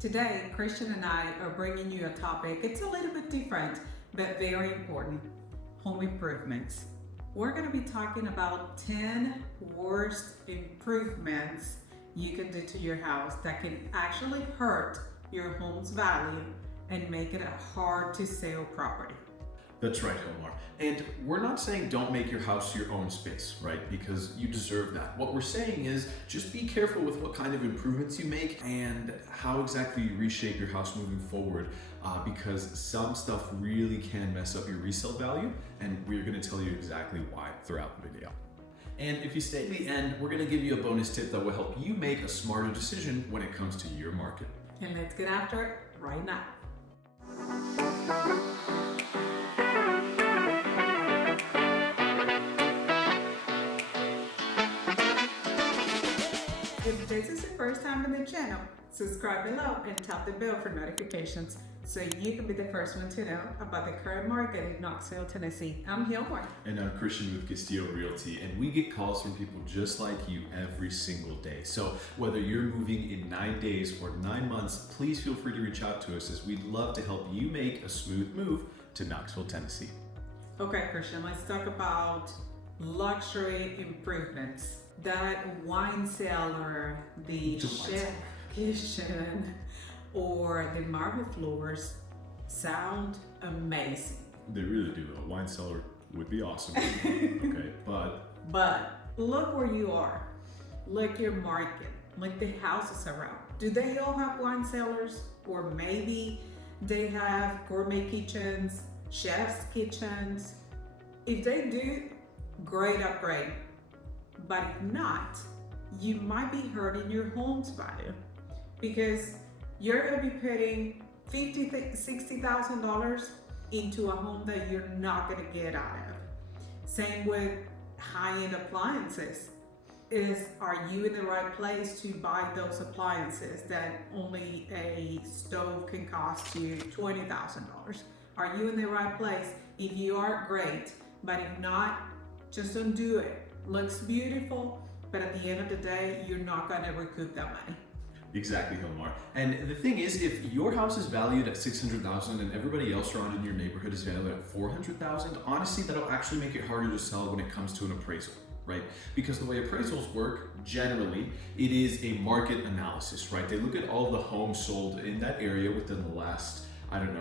Today, Christian and I are bringing you a topic. It's a little bit different, but very important. Home improvements. We're going to be talking about 10 worst improvements you can do to your house that can actually hurt your home's value and make it a hard to sell property. That's right, Omar. And we're not saying don't make your house your own space, right? Because you deserve that. What we're saying is just be careful with what kind of improvements you make and how exactly you reshape your house moving forward, because some stuff really can mess up your resale value, and we're going to tell you exactly why throughout the video. And if you stay to the end, we're going to give you a bonus tip that will help you make a smarter decision when it comes to your market. And let's get after it right now. If this is your first time on the channel, subscribe below and tap the bell for notifications so you can be the first one to know about the current market in Knoxville, Tennessee. I'm Hilmar. And I'm Christian with Castillo Realty, and we get calls from people just like you every single day. So whether you're moving in 9 days or 9 months, please feel free to reach out to us, as we'd love to help you make a smooth move to Knoxville, Tennessee. Okay, Christian, let's talk about luxury improvements. That wine cellar, the chef kitchen, or the marble floors sound amazing. They really do. A wine cellar would be awesome. Okay, But look where you are. Look your market. Look the houses around. Do they all have wine cellars? Or maybe they have gourmet kitchens, chef's kitchens. If they do, great upgrade. But if not, you might be hurting your home's value, because you're going to be putting $50,000, $60,000 into a home that you're not going to get out of. Same with high-end appliances. Are you in the right place to buy those appliances that only a stove can cost you $20,000? Are you in the right place? If you are, great. But if not, just don't do it. Looks beautiful, but at the end of the day, you're not going to recoup that money. Exactly, Hilmar. And the thing is, if your house is valued at $600,000 and everybody else around in your neighborhood is valued at $400,000, honestly, that'll actually make it harder to sell when it comes to an appraisal, right? Because the way appraisals work, generally, it is a market analysis, right? They look at all the homes sold in that area within the last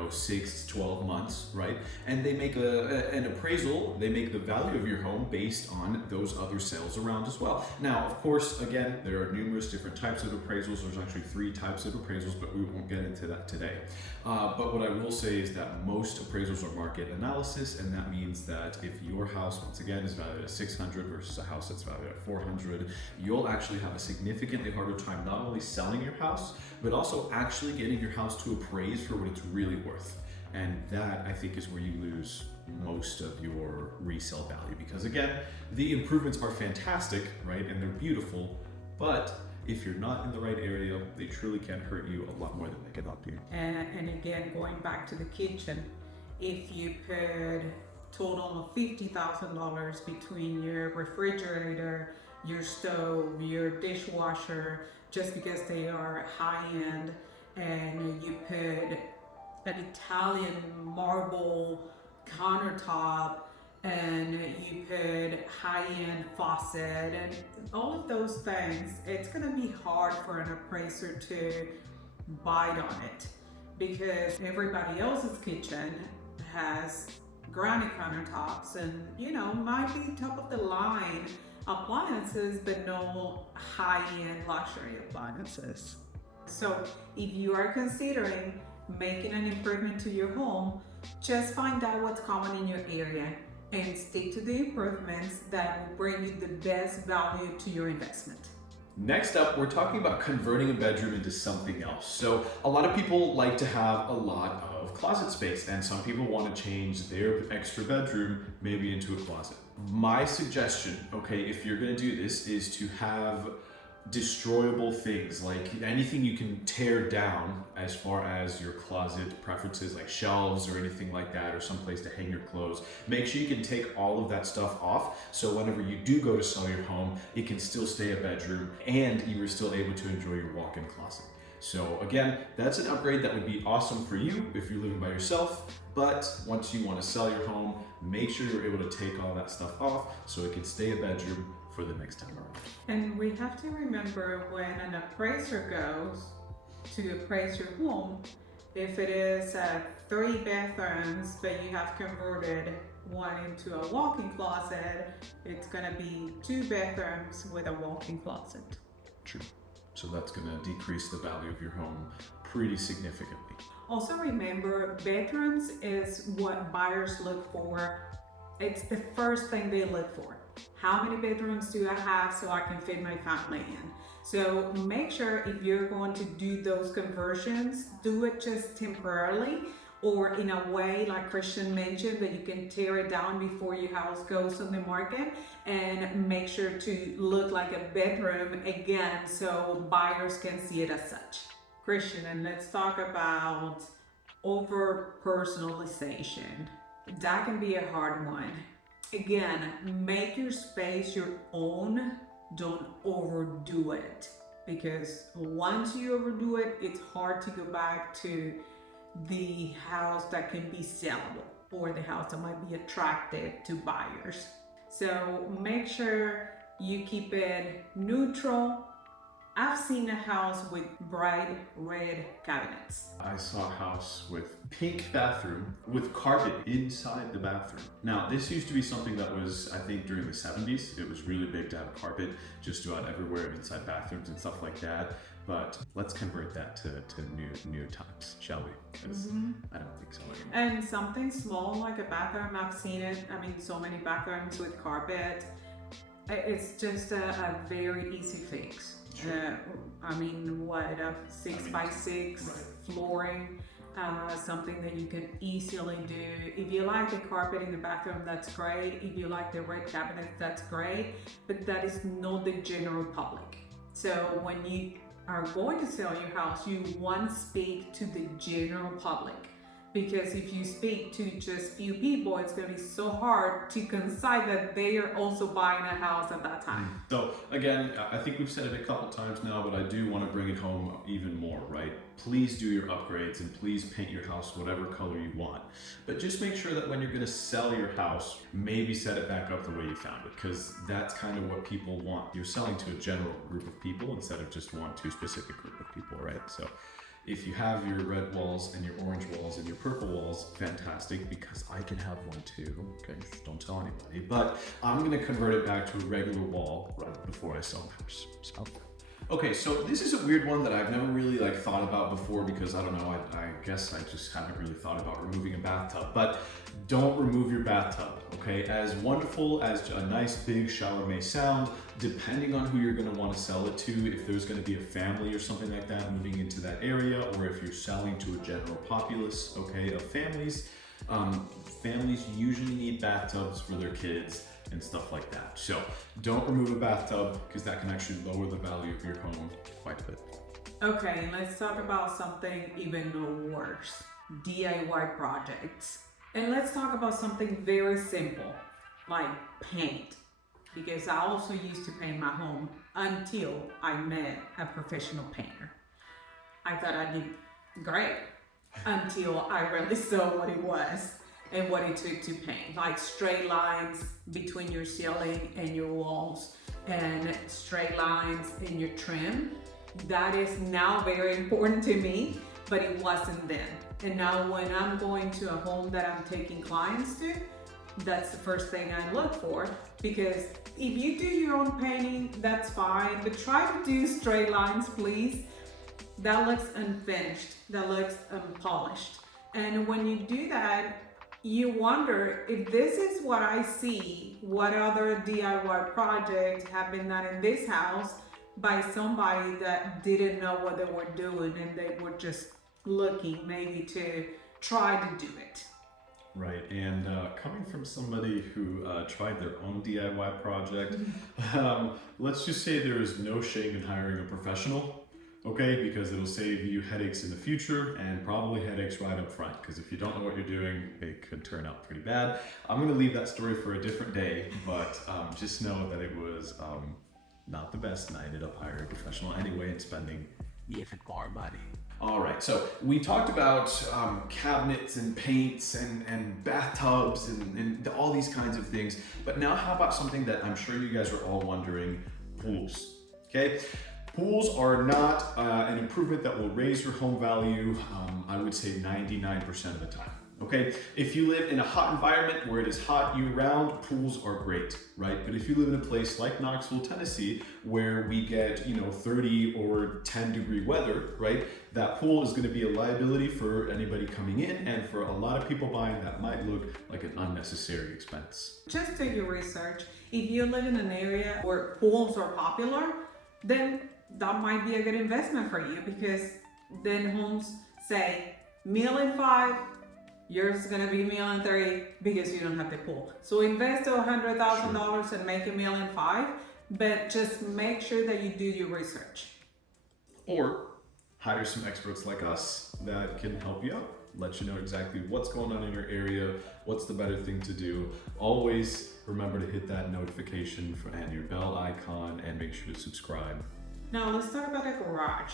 6 to 12 months, right? And they make an appraisal, they make the value of your home based on those other sales around as well. Now, of course, again, there are numerous different types of appraisals. There's actually 3 types of appraisals, but we won't get into that today. But what I will say is that most appraisals are market analysis, and that means that if your house, once again, is valued at 600 versus a house that's valued at 400, you'll actually have a significantly harder time not only selling your house, but also actually getting your house to appraise for what it's really worth. And that, I think, is where you lose most of your resale value, because again, the improvements are fantastic, right? And they're beautiful, but if you're not in the right area, they truly can hurt you a lot more than they can help you. And again, going back to the kitchen, if you put total of $50,000 between your refrigerator, your stove, your dishwasher, just because they are high-end, and you put an Italian marble countertop, and you put high-end faucet, and all of those things, it's going to be hard for an appraiser to bite on it, because everybody else's kitchen has granite countertops and, might be top of the line appliances, but no high-end luxury appliances. So if you are considering making an improvement to your home, just find out what's common in your area and stick to the improvements that will bring you the best value to your investment. Next up, we're talking about converting a bedroom into something else. So a lot of people like to have a lot of closet space, and some people want to change their extra bedroom maybe into a closet. My suggestion, okay, if you're going to do this, is to have destroyable things, like anything you can tear down as far as your closet preferences, like shelves or anything like that, or someplace to hang your clothes. Make sure you can take all of that stuff off, so whenever you do go to sell your home, it can still stay a bedroom and you are still able to enjoy your walk-in closet. So again, that's an upgrade that would be awesome for you if you're living by yourself, but once you want to sell your home, make sure you're able to take all that stuff off so it can stay a bedroom for the next time around. And we have to remember when an appraiser goes to appraise your home, if it is 3 bathrooms but you have converted one into a walk-in closet, it's gonna be 2 bathrooms with a walk-in closet. True. So that's gonna decrease the value of your home pretty significantly. Also remember, bedrooms is what buyers look for. It's the first thing they look for. How many bedrooms do I have so I can fit my family in? So make sure if you're going to do those conversions, do it just temporarily or in a way like Christian mentioned that you can tear it down before your house goes on the market, and make sure to look like a bedroom again so buyers can see it as such. Christian, and let's talk about over-personalization. That can be a hard one. Again, make your space your own. Don't overdo it, because once you overdo it, it's hard to go back to the house that can be sellable or the house that might be attractive to buyers. So make sure you keep it neutral. I've seen a house with bright red cabinets. I saw a house with pink bathroom with carpet inside the bathroom. Now, this used to be something that was, I think, during the 70s. It was really big to have a carpet just about everywhere inside bathrooms and stuff like that. But let's convert that to new times, shall we? Because I don't think so anymore. And something small like a bathroom, I've seen it. I mean, so many bathrooms with carpet. It's just a very easy fix. I mean, what, a 6x6 flooring, something that you can easily do. If you like the carpet in the bathroom, that's great. If you like the red cabinets, that's great. But that is not the general public. So when you are going to sell your house, you want to speak to the general public. Because if you speak to just few people, it's going to be so hard to coincide that they are also buying a house at that time. So again, I think we've said it a couple times now, but I do want to bring it home even more, right? Please do your upgrades and please paint your house whatever color you want. But just make sure that when you're going to sell your house, maybe set it back up the way you found it, because that's kind of what people want. You're selling to a general group of people instead of just one too specific group of people, right? So if you have your red walls and your orange walls and your purple walls, fantastic, because I can have one too, okay? Don't tell anybody. But I'm gonna convert it back to a regular wall right before I sell my house. So. Okay, so this is a weird one that I've never really thought about before, because I don't know, I guess I just haven't really thought about removing a bathtub. But don't remove your bathtub, okay? As wonderful as a nice big shower may sound, depending on who you're gonna wanna sell it to, if there's gonna be a family or something like that moving into that area, or if you're selling to a general populace, okay, of families, families usually need bathtubs for their kids and stuff like that. So don't remove a bathtub, because that can actually lower the value of your home quite a bit. Okay, let's talk about something even worse, DIY projects. And let's talk about something very simple, like paint. Because I also used to paint my home until I met a professional painter. I thought I did great until I really saw what it was and what it took to paint, like straight lines between your ceiling and your walls and straight lines in your trim. That is now very important to me, but it wasn't then. And now when I'm going to a home that I'm taking clients to, that's the first thing I look for, because if you do your own painting, that's fine, but try to do straight lines, please. That looks unfinished, that looks unpolished. And when you do that, you wonder if this is what I see, what other DIY projects have been done in this house by somebody that didn't know what they were doing and they were just looking maybe to try to do it. Right, and coming from somebody who tried their own DIY project, let's just say there is no shame in hiring a professional, okay? Because it'll save you headaches in the future and probably headaches right up front, because if you don't know what you're doing, it could turn out pretty bad. I'm going to leave that story for a different day, but just know that it was not the best, and I ended up hiring a professional anyway and spending even more money. All right, so we talked about cabinets and paints and bathtubs and all these kinds of things, but now how about something that I'm sure you guys are all wondering, pools, okay? Pools are not an improvement that will raise your home value, I would say 99% of the time. Okay, if you live in a hot environment where it is hot year-round, pools are great, right? But if you live in a place like Knoxville, Tennessee, where we get 30 or 10-degree weather, right? That pool is going to be a liability for anybody coming in, and for a lot of people buying, that might look like an unnecessary expense. Just do your research. If you live in an area where pools are popular, then that might be a good investment for you, because then homes say $1,500,000. Yours is gonna be $1,300,000 because you don't have the pool. So invest $100,000 and make $1,500,000, but just make sure that you do your research. Or hire some experts like us that can help you out, let you know exactly what's going on in your area, what's the better thing to do. Always remember to hit that notification and your bell icon, and make sure to subscribe. Now let's talk about a garage.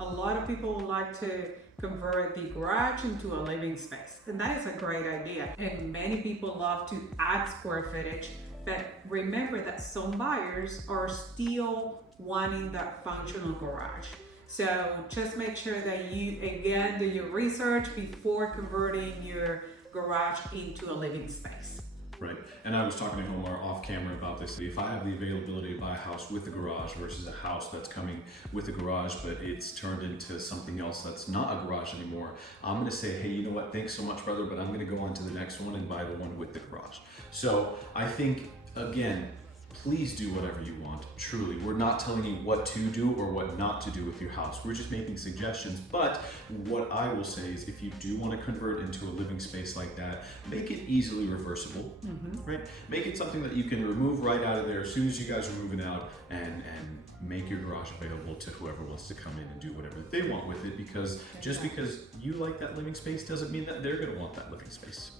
A lot of people like to convert the garage into a living space, and that is a great idea. And many people love to add square footage, but remember that some buyers are still wanting that functional garage. So just make sure that you again do your research before converting your garage into a living space. Right, and I was talking to Omar off camera about this. If I have the availability to buy a house with a garage versus a house that's coming with a garage, but it's turned into something else that's not a garage anymore, I'm gonna say, hey, you know what, thanks so much, brother, but I'm gonna go on to the next one and buy the one with the garage. So I think, again, please do whatever you want, truly. We're not telling you what to do or what not to do with your house. We're just making suggestions. But what I will say is, if you do want to convert into a living space like that, make it easily reversible, right? Make it something that you can remove right out of there as soon as you guys are moving out, and make your garage available to whoever wants to come in and do whatever they want with it, because just because you like that living space doesn't mean that they're going to want that living space.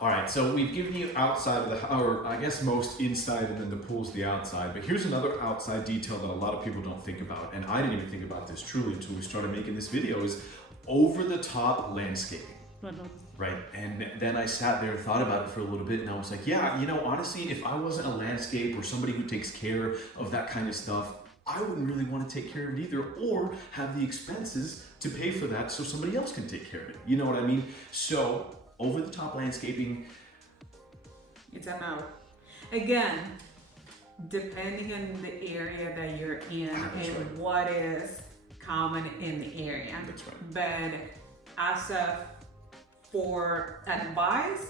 All right, so we've given you outside of the house, or I guess most inside, and then the pool's the outside. But here's another outside detail that a lot of people don't think about, and I didn't even think about this truly until we started making this video, is over-the-top landscaping. Right, and then I sat there and thought about it for a little bit, and I was like, yeah, honestly, if I wasn't a landscape or somebody who takes care of that kind of stuff, I wouldn't really want to take care of it either, or have the expenses to pay for that so somebody else can take care of it. You know what I mean? So over-the-top landscaping, it's a no. Again, depending on the area that you're in and what is common in the area. That's right. But as for advice,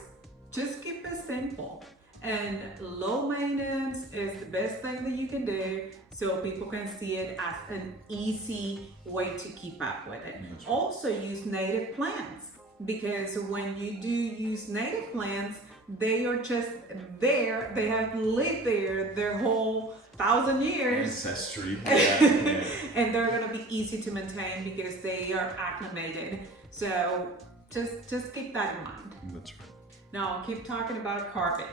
just keep it simple. And low maintenance is the best thing that you can do, so people can see it as an easy way to keep up with it. Right. Also use native plants, because when you do use native plants, they are just there. They have lived there their whole 1,000 years. Ancestry. And they're going to be easy to maintain because they are acclimated. So just keep that in mind. That's right. Now I'll keep talking about carpet.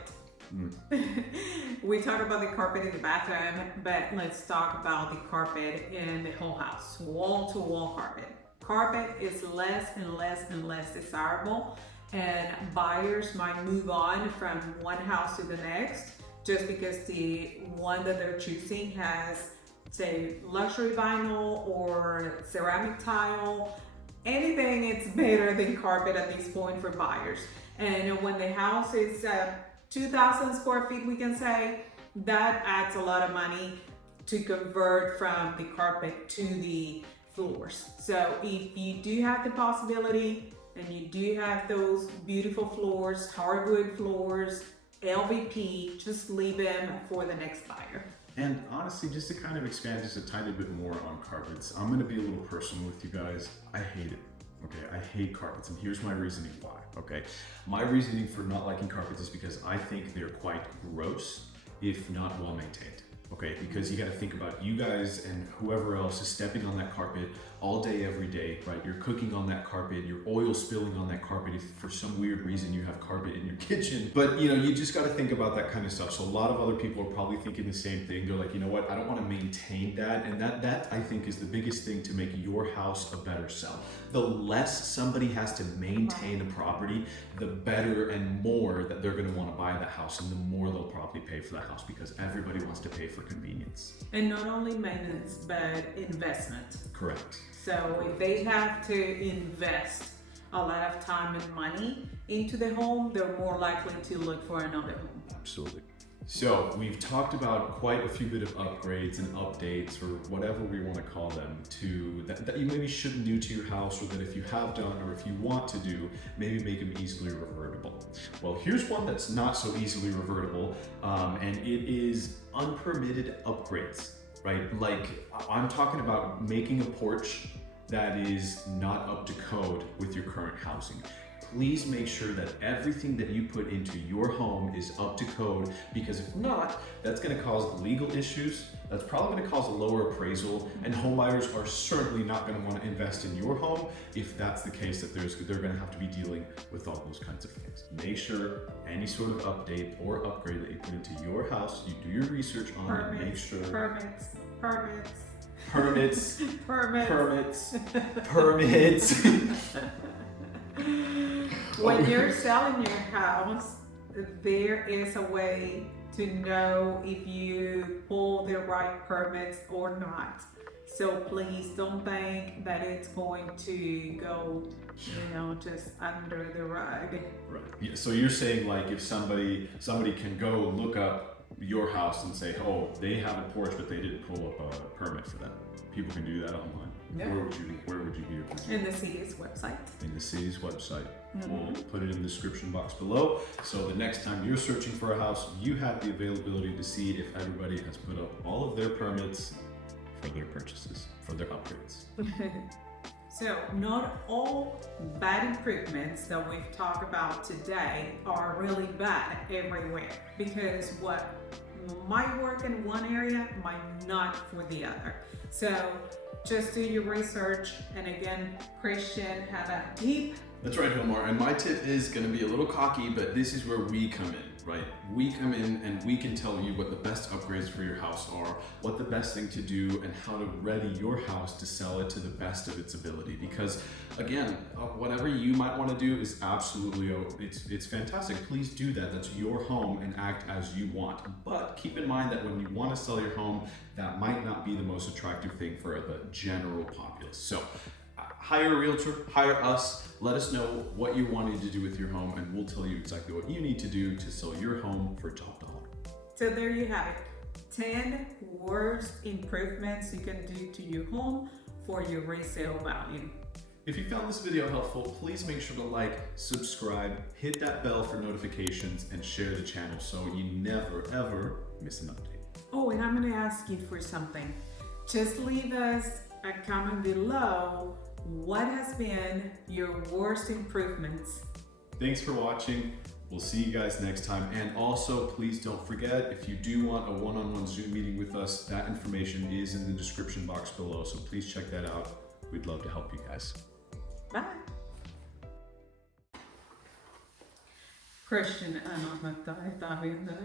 We talk about the carpet in the bathroom, but let's talk about the carpet in the whole house. Wall-to-wall carpet. Carpet is less and less and less desirable, and buyers might move on from one house to the next just because the one that they're choosing has, say, luxury vinyl or ceramic tile. Anything is better than carpet at this point for buyers. And when the house is 2,000 square feet, we can say, that adds a lot of money to convert from the carpet to the floors. So if you do have the possibility and you do have those beautiful floors, hardwood floors, LVP, just leave them for the next buyer. And honestly, just to kind of expand just a tiny bit more on carpets, I'm going to be a little personal with you guys. I hate it. Okay, I hate carpets, and here's my reasoning why. Okay, my reasoning for not liking carpets is because I think they're quite gross, if not well maintained. Okay, because you got to think about you guys and whoever else is stepping on that carpet all day, every day, right? You're cooking on that carpet, your oil spilling on that carpet if for some weird reason you have carpet in your kitchen. But you just got to think about that kind of stuff. So a lot of other people are probably thinking the same thing. They're like, you know what, I don't want to maintain that. And that I think is the biggest thing to make your house a better sell. The less somebody has to maintain a property, the better and more that they're going to want to buy that house, and the more they'll probably pay for that house, because everybody wants to pay for convenience. And not only maintenance, but investment. Correct. So if they have to invest a lot of time and money into the home, they're more likely to look for another home. Absolutely. So we've talked about quite a few bit of upgrades and updates, or whatever we want to call them, to that you maybe shouldn't do to your house, or that if you have done or if you want to do, maybe make them easily revertible. Well, here's one that's not so easily revertible, and it is unpermitted upgrades, right? Like, I'm talking about making a porch that is not up to code with your current housing. Please make sure that everything that you put into your home is up to code, because if not, that's going to cause legal issues. That's probably going to cause a lower appraisal, and homebuyers are certainly not going to want to invest in your home if that's the case, that they're going to have to be dealing with all those kinds of things. Make sure any sort of update or upgrade that you put into your house, you do your research on it, make sure. Permits. When you're selling your house, there is a way to know if you pull the right permits or not. So please don't think that it's going to go, just under the rug. Right. Yeah, so you're saying, like, if somebody can go look up your house and say, oh, they have a porch, but they didn't pull up a permit for that. People can do that online. Yeah. Where would you be? In the city's website. In the city's website. We'll put it in the description box below. So the next time you're searching for a house, you have the availability to see if everybody has put up all of their permits for their purchases, for their upgrades. So not all bad improvements that we've talked about today are really bad everywhere, because what might work in one area might not for the other. So just do your research, and again, Christian had a deep. That's right, Hilmar, and my tip is going to be a little cocky, but this is where we come in, right? We come in and we can tell you what the best upgrades for your house are, what the best thing to do, and how to ready your house to sell it to the best of its ability. Because again, whatever you might want to do is absolutely, it's fantastic. Please do that. That's your home, and act as you want. But keep in mind that when you want to sell your home, that might not be the most attractive thing for the general populace. So hire a realtor, hire us, let us know what you're wanting to do with your home, and we'll tell you exactly what you need to do to sell your home for top dollar. So there you have it. 10 worst improvements you can do to your home for your resale value. If you found this video helpful, please make sure to like, subscribe, hit that bell for notifications, and share the channel so you never ever miss an update. Oh, and I'm going to ask you for something. Just leave us a comment below. What has been your worst improvements? Thanks for watching. We'll see you guys next time. And also, please don't forget, if you do want a one-on-one Zoom meeting with us, that information is in the description box below. So please check that out. We'd love to help you guys. Bye. Christian, ano, está viendo.